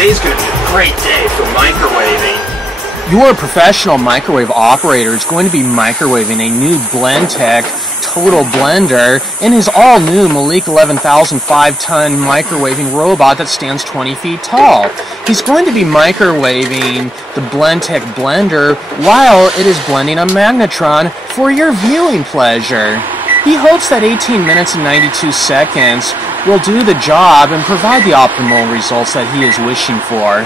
Today's going to be a great day for microwaving. Your professional microwave operator is going to be microwaving a new Blendtec Total Blender in his all-new Malik 11,000 5-ton microwaving robot that stands 20 feet tall. He's going to be microwaving the Blendtec blender while it is blending a magnetron for your viewing pleasure. He hopes that 18 minutes and 92 seconds will do the job and provide the optimal results that he is wishing for.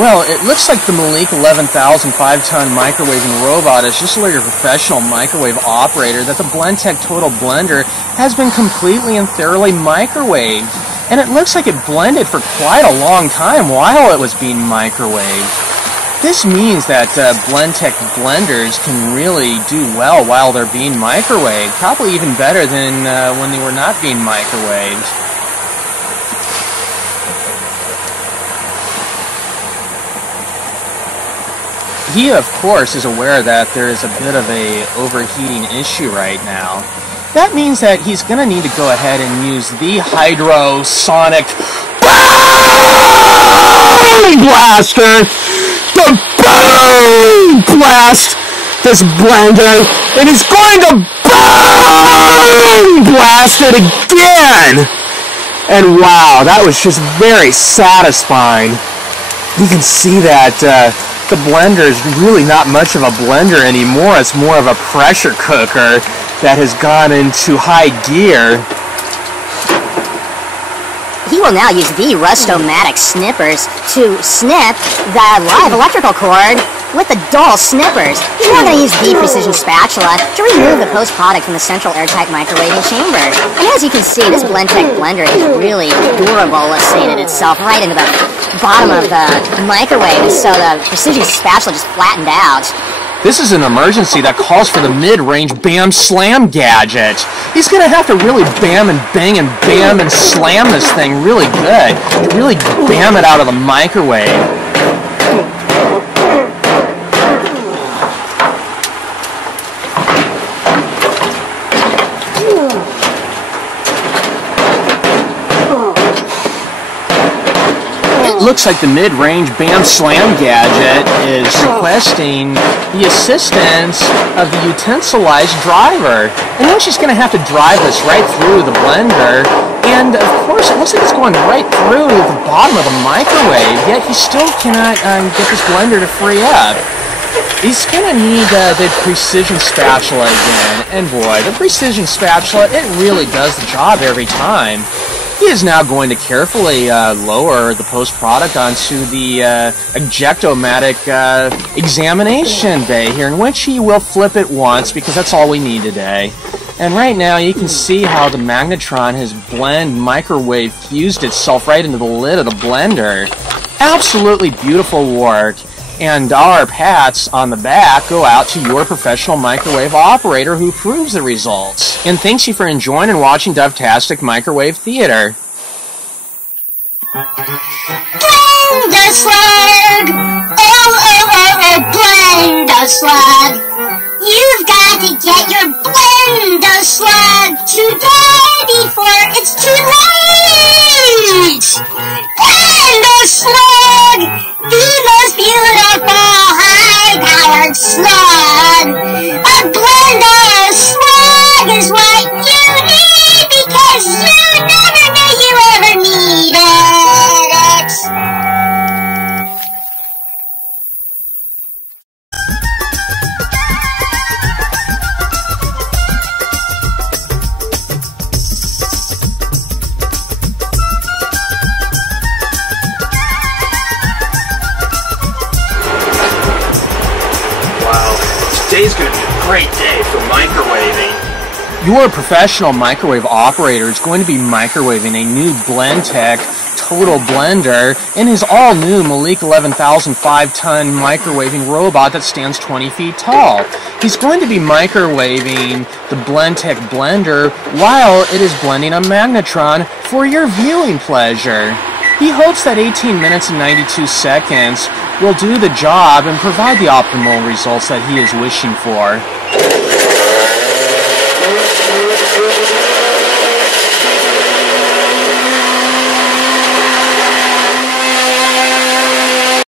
Well, it looks like the Malik 11,000 5-ton microwaving robot is just like a professional microwave operator that the Blendtec Total Blender has been completely and thoroughly microwaved. And it looks like it blended for quite a long time while it was being microwaved. This means that Blendtec blenders can really do well while they're being microwaved, probably even better than when they were not being microwaved. He, of course, is aware that there is a bit of a overheating issue right now. That means that he's going to need to go ahead and use the Hydrosonic Boom Blaster to boom blast this blender, and he's going to boom blast it again! And wow, that was just very satisfying. You can see that the blender is really not much of a blender anymore. It's more of a pressure cooker that has gone into high gear. He will now use the Rust-O-Matic snippers to snip the live electrical cord with the dull snippers. He's now going to use the precision spatula to remove the post-product from the central airtight microwaving chamber. And as you can see, this Blendtec blender is really durable-acidated itself right into the bottom of the microwave, so the precision spatula just flattened out. This is an emergency that calls for the mid-range Bam Slam gadget. He's going to have to really bam and bang and bam and slam this thing really good to really bam it out of the microwave. Looks like the mid-range Bam Slam gadget is requesting the assistance of the utensilized driver. And then she's going to have to drive this right through the blender. And of course, it looks like it's going right through the bottom of the microwave, yet he still cannot get this blender to free up. He's going to need the precision spatula again. And boy, the precision spatula, it really does the job every time. He is now going to carefully lower the post-product onto the Ejectomatic examination bay here, in which he will flip it once, because that's all we need today. And right now you can see how the magnetron has microwave fused itself right into the lid of the blender. Absolutely beautiful work. And our pats on the back go out to your professional microwave operator who approves the results. And thanks you for enjoying and watching Dovtastic Microwave Theater. Blender slug! Oh, Blender slug! You've got to get your Blender slug today before it's too late! Blender slug! The most beautiful, high-powered slug! A Blender slug is what you need because you never knew you ever needed it! Today's going to be a great day for microwaving. Your professional microwave operator is going to be microwaving a new Blendtec Total Blender in his all-new Malik 11,000 5-ton microwaving robot that stands 20 feet tall. He's going to be microwaving the Blendtec blender while it is blending a magnetron for your viewing pleasure. He hopes that 18 minutes and 92 seconds will do the job and provide the optimal results that he is wishing for.